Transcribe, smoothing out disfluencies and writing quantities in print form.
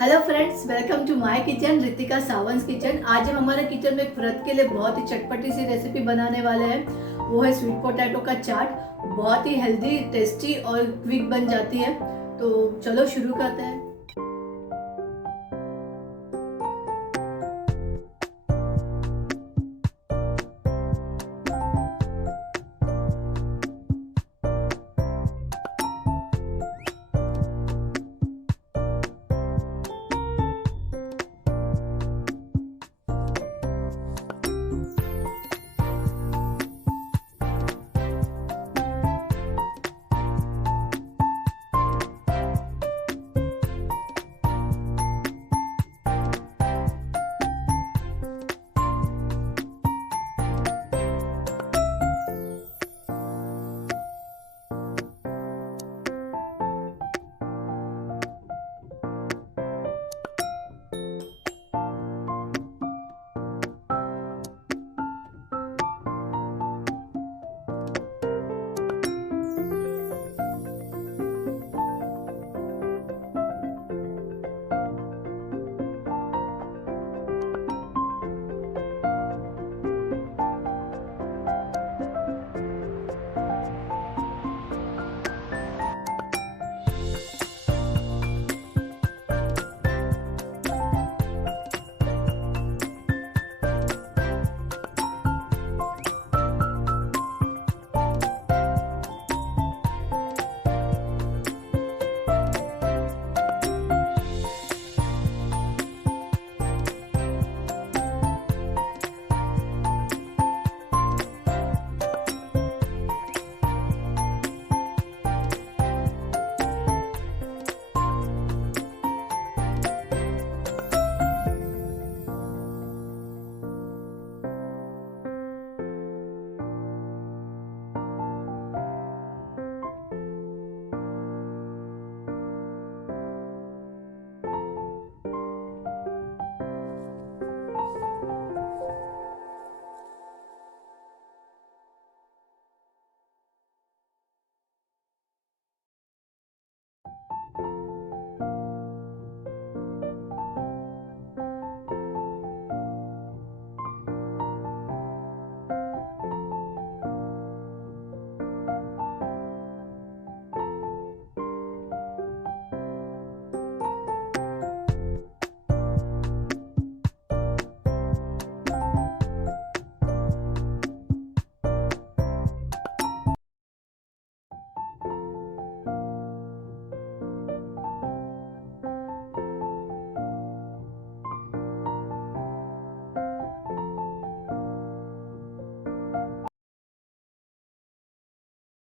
Hello friends, welcome to my kitchen, Ritika Sawant kitchen. आज हम हमारे kitchen में एक व्रत के लिए बहुत ही चटपटी सी रेसिपी बनाने वाले हैं। वो है स्वीट पोटैटो का चाट। बहुत ही हेल्दी, टेस्टी और क्विक बन जाती है। तो चलो शुरू करते हैं।